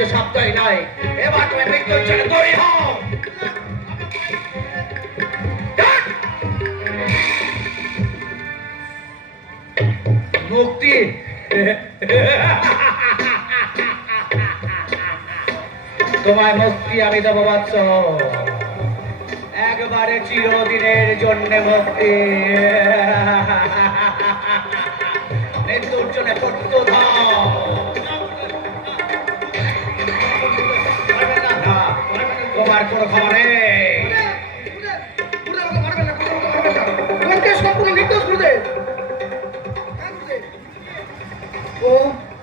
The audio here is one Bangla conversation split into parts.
যে শব্দই নয়। এবার তুমি মৃত্যুর জন্য তৈরি হও। মুক্তি তোমায় মুক্তি আমি দেবো বাচ্চ, একবারে চিরদিনের জন্য মুক্তি। মৃত্যুর জন্য প্রস্তুত হও। তোমার কোনো খবর নেই।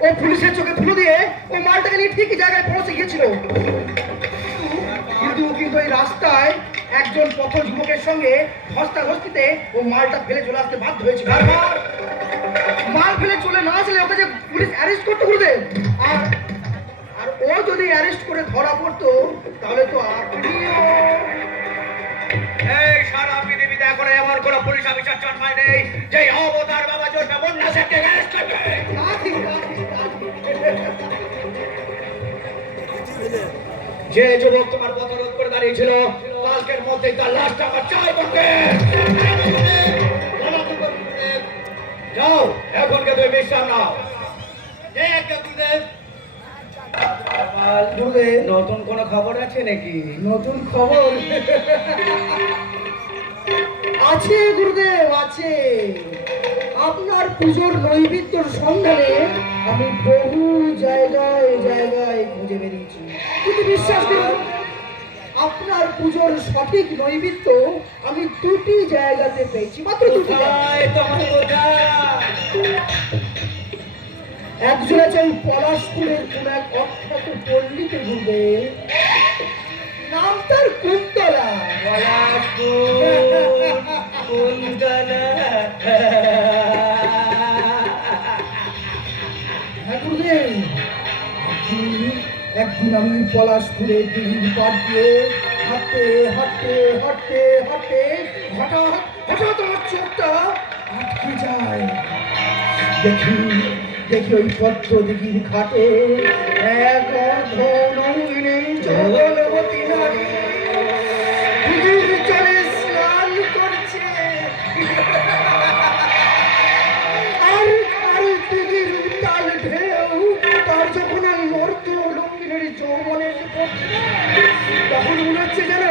ও পুলিশের চোখে ধুলো দিয়ে ও মালটাকে নিয়ে ঠিকই জায়গায় পৌঁছে গিয়েছিল, কিন্তু এই রাস্তায় একজন পথ যুবকের সঙ্গে ধস্তাধস্তিতে ও মালটা ফেলে চলে আসতে বাধ্য হয়েছিল। মাল ফেলে চলে না আসলে ওকে যে পুলিশ অ্যারেস্ট করতে করবে, আর ও যদি অ্যারেস্ট করে ধরা পড়তো তাহলে তো আপনিও। এই সারা পৃথিবীতে এখন এমন কোন পুলিশ অফিসার জন্মায় নেই যে অবতার বাবা জন্য বন্যা সেটকে অ্যারেস্ট করবে। যে যুবক তোমার পথ রোধ করে দাঁড়িয়েছিল, কালকের মধ্যে তার লাশটা আমার চাই বলবে। যাও, এখনকে তুমি বিশ্রাম নাও। নতুন কোন খবর আছে নাকি? নতুন খবর আছে গুরুদেব, আছে। আপনার পুজোর নৈবেদ্যর সন্ধানে আমি বহু জায়গায় জায়গায় খুঁজে বেরিয়েছি, কিন্তু বিশ্বাস করুন আপনার পুজোর সঠিক নৈবেদ্য আমি দুটি জায়গাতে পেয়েছি, মাত্র দুটি। একজন আছে ওই পলাশপুরের কোন এক অখ্যাত পল্লীতে ঘুরবে, নাম তার কুন্তলা। একদিন আমি পলাশপুরে দিঘির পার দিয়ে হাঁটতে হাঁটতে হাঁটতে হাঁটতে হঠাৎ হঠাৎ আমার চোখটা আটকে যায়। দেখি ওই পদ্ম দিঘির ঘাটে এক অর্ধনয়িনী জগলবতী নারী দিঘির জলে স্নান করছে, আর দিঘির তাল ঢেউ তার যখন মর্ত লক্ষ্মীর যৌবনের তখন মনে হচ্ছে যেন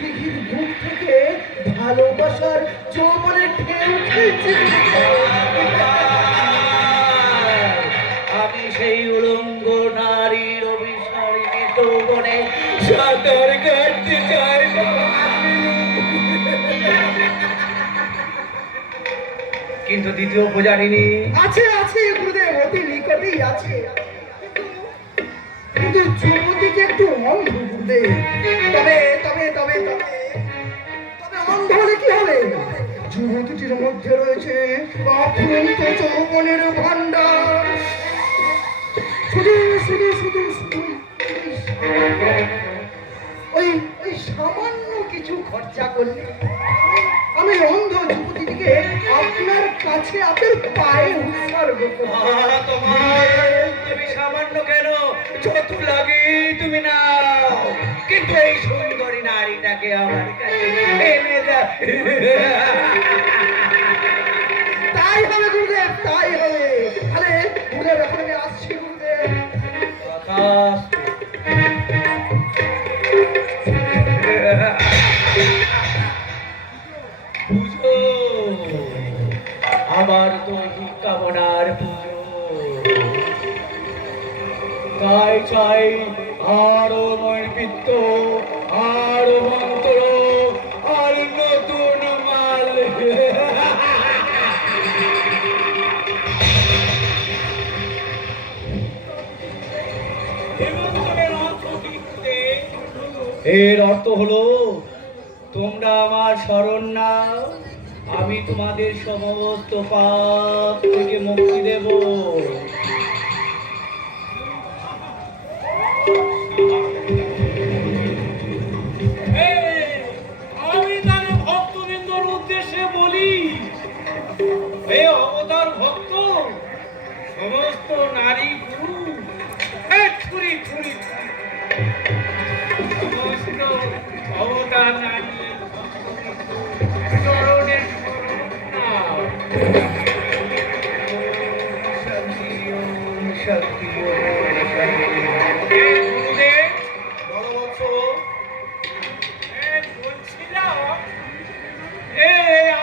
দিঘির বুক থেকে ভালোবাসার যৌবনের ঢেউ খেলছে। আমি সেই উলঙ্গ নারীর অভিসারিণী যৌবনে সাঁতার কাটতে চাই। কিন্তু দ্বিতীয় পূজারিনী আছে, আছে গুরুদেব, অতি নিকটেই আছে, কিন্তু যুবতী যে একটু অন্ধ গুরুদেব। তবে তবে তবে তবে তবে অন্ধ হলে কি হবে? যুবতীটির মধ্যে রয়েছে অফুরন্ত যৌবনের ভান্ডার। শুধু শুধু শুধু শুধু ওই সামান্য কিছু খরচা করলে আমি অন্ধ যুবতীটিকে আপনার কাছে আপনার পায়ে উৎসর্গ করব। তুমি সামান্য কেন, যত লাগে তুমি নাও, কিন্তু এই সুন্দরী নারীটাকে আমার কাছে এনে দাও। তাই হবে গুরুদেব, তাই হবে। আরে গুরুদেব, এখন আমি আসছি গুরুদেব। পুজো আমার দৈহিক কামনার পুজো, তাই চাই আরো নৈবেদ্য, আরো মন্ত্র, আর নতুন মাল। এর অর্থ হলো তোমরা আমার শরণ নাও, আমি তোমাদের সমস্ত পাপ থেকে মুক্তি দেব। আমি তার ভক্তবৃন্দর উদ্দেশ্যে বলি, এই অবতার ভক্ত সমস্ত নারী পুরুষ সক্রিয় এ গুরুদেব, বড় বৎস বলছিলাম,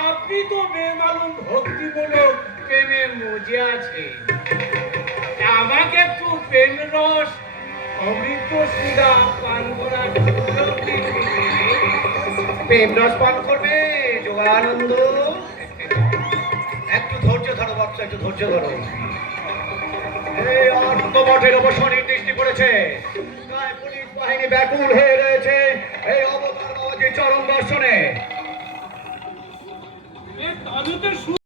আপনি তো বেমালুম ভক্তিমূলক প্রেমে মজে আছে, আমাকে একটু প্রেম রস অমৃত সুধা পান করার সুযোগ দিন। প্রেম রস পান করবে যোগানন্দ। একটু ধৈর্য ধরো বাচ্চা, একটু ধৈর্য ধরো। এই আনন্দ মঠের ওপর শনির দৃষ্টি পড়েছে, তাই পুলিশ বাহিনী ব্যাকুল হয়ে রয়েছে এই অবতার বাবাজির চরণ দর্শনে। তাহলে তো